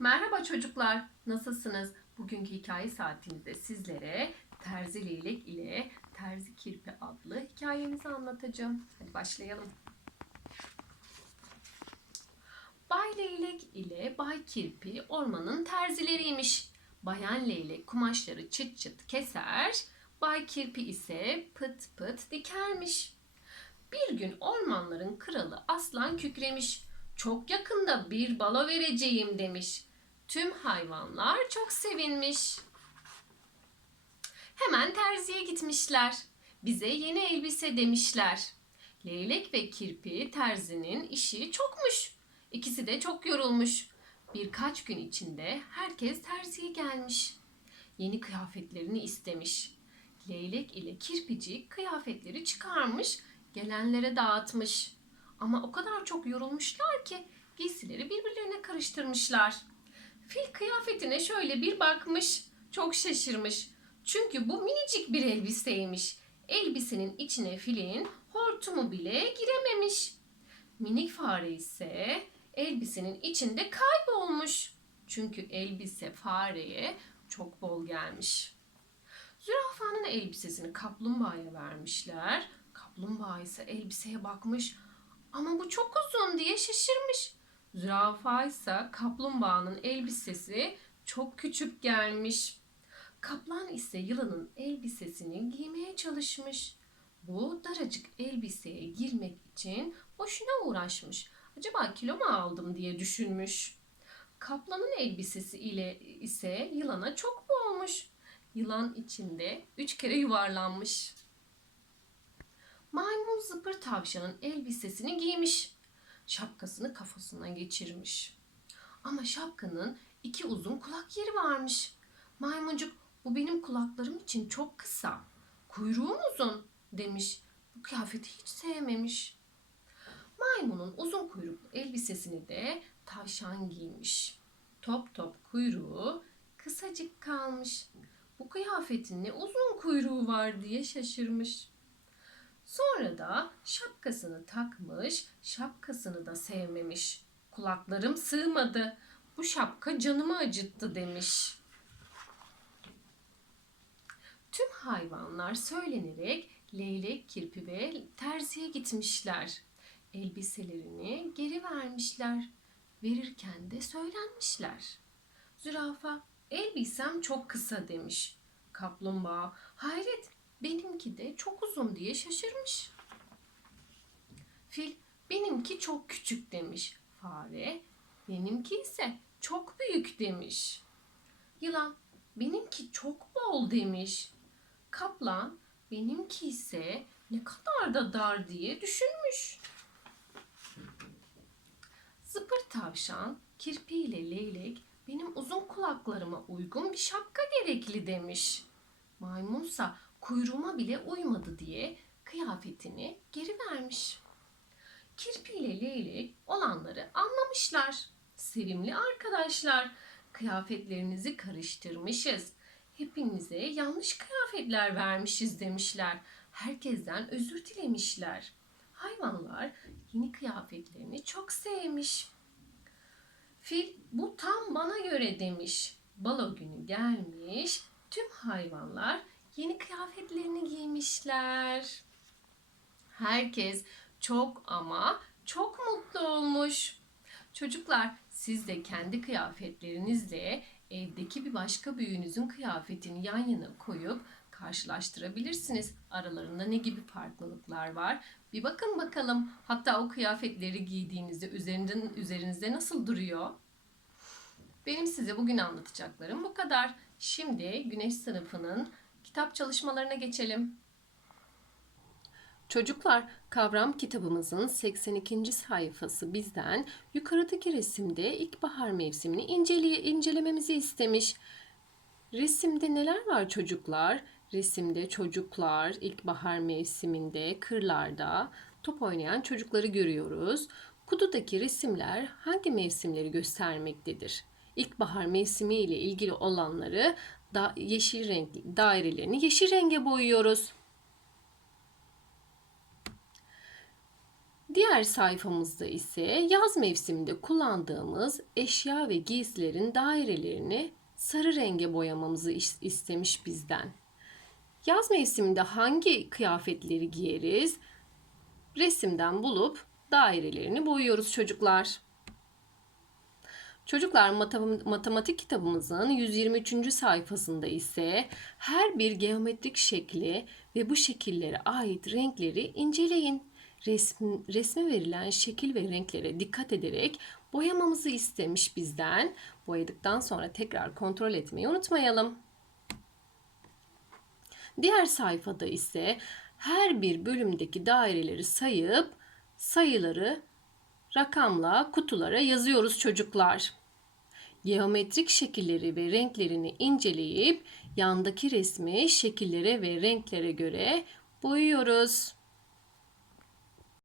Merhaba çocuklar, nasılsınız? Bugünkü hikaye saatimizde sizlere Terzi Leylek ile Terzi Kirpi adlı hikayemizi anlatacağım. Hadi başlayalım. Bay Leylek ile Bay Kirpi ormanın terzileriymiş. Bayan Leylek kumaşları çıt çıt keser, Bay Kirpi ise pıt pıt dikermiş. Bir gün ormanların kralı aslan kükremiş. Çok yakında bir balo vereceğim demiş. Tüm hayvanlar çok sevinmiş. Hemen terziye gitmişler. Bize yeni elbise demişler. Leylek ve kirpi terzinin işi çokmuş. İkisi de çok yorulmuş. Birkaç gün içinde herkes terziye gelmiş. Yeni kıyafetlerini istemiş. Leylek ile kirpici kıyafetleri çıkarmış, gelenlere dağıtmış. Ama o kadar çok yorulmuşlar ki giysileri birbirlerine karıştırmışlar. Fil kıyafetine şöyle bir bakmış, çok şaşırmış. Çünkü bu minicik bir elbiseymiş. Elbisenin içine filin hortumu bile girememiş. Minik fare ise elbisenin içinde kaybolmuş. Çünkü elbise fareye çok bol gelmiş. Zürafanın elbisesini kaplumbağaya vermişler. Kaplumbağa ise elbiseye bakmış. Ama bu çok uzun diye şaşırmış. Zürafa ise kaplumbağanın elbisesi çok küçük gelmiş. Kaplan ise yılanın elbisesini giymeye çalışmış. Bu daracık elbiseye girmek için boşuna uğraşmış. Acaba kilo mu aldım diye düşünmüş. Kaplanın elbisesi ile ise yılana çok boğmuş. Yılan içinde üç kere yuvarlanmış. Maymun zıpır tavşanın elbisesini giymiş. Şapkasını kafasına geçirmiş. Ama şapkanın iki uzun kulak yeri varmış. Maymuncuk bu benim kulaklarım için çok kısa. Kuyruğum uzun demiş. Bu kıyafeti hiç sevmemiş. Maymunun uzun kuyruklu elbisesini de tavşan giymiş. Top top kuyruğu kısacık kalmış. Bu kıyafetin ne uzun kuyruğu var diye şaşırmış. Sonra da şapkasını takmış, şapkasını da sevmemiş. Kulaklarım sığmadı. Bu şapka canımı acıttı demiş. Tüm hayvanlar söylenerek leylek, kirpi ve terziye gitmişler. Elbiselerini geri vermişler. Verirken de söylenmişler. Zürafa, elbisem çok kısa demiş. Kaplumbağa, hayret benimki de çok uzun diye şaşırmış. Fil, benimki çok küçük demiş. Fare, benimki ise çok büyük demiş. Yılan, benimki çok bol demiş. Kaplan, benimki ise ne kadar da dar diye düşünmüş. Zıpır tavşan, kirpi ile leylek benim uzun kulaklarıma uygun bir şapka gerekli demiş. Maymunsa kuyruğuma bile uymadı diye kıyafetini geri vermiş. Kirpi ile leylek olanları anlamışlar. Sevimli arkadaşlar, kıyafetlerinizi karıştırmışız. Hepinize yanlış kıyafetler vermişiz demişler. Herkesten özür dilemişler. Hayvanlar yeni kıyafetlerini çok sevmiş. Fil bu tam bana göre demiş. Balo günü gelmiş. Tüm hayvanlar yeni kıyafetlerini giymişler. Herkes çok ama çok mutlu olmuş. Çocuklar siz de kendi kıyafetlerinizle evdeki bir başka büyüğünüzün kıyafetini yan yana koyup karşılaştırabilirsiniz. Aralarında ne gibi farklılıklar var? Bir bakın bakalım. Hatta o kıyafetleri giydiğinizde üzerinden üzerinizde nasıl duruyor? Benim size bugün anlatacaklarım bu kadar. Şimdi Güneş sınıfının kitap çalışmalarına geçelim. Çocuklar, kavram kitabımızın 82. sayfası bizden yukarıdaki resimde ilkbahar mevsimini incele incelememizi istemiş. Resimde neler var çocuklar? Resimde çocuklar ilkbahar mevsiminde kırlarda top oynayan çocukları görüyoruz. Kutudaki resimler hangi mevsimleri göstermektedir? İlkbahar mevsimi ile ilgili olanları da yeşil renk dairelerini yeşil renge boyuyoruz. Diğer sayfamızda ise yaz mevsiminde kullandığımız eşya ve giysilerin dairelerini sarı renge boyamamızı is- istemiş bizden. Yaz mevsiminde hangi kıyafetleri giyeriz? Resimden bulup dairelerini boyuyoruz çocuklar. Çocuklar matem- matematik kitabımızın 123. sayfasında ise her bir geometrik şekli ve bu şekillere ait renkleri inceleyin. Resm, resme verilen şekil ve renklere dikkat ederek boyamamızı istemiş bizden. Boyadıktan sonra tekrar kontrol etmeyi unutmayalım. Diğer sayfada ise her bir bölümdeki daireleri sayıp sayıları rakamla kutulara yazıyoruz çocuklar. Geometrik şekilleri ve renklerini inceleyip yandaki resmi şekillere ve renklere göre boyuyoruz.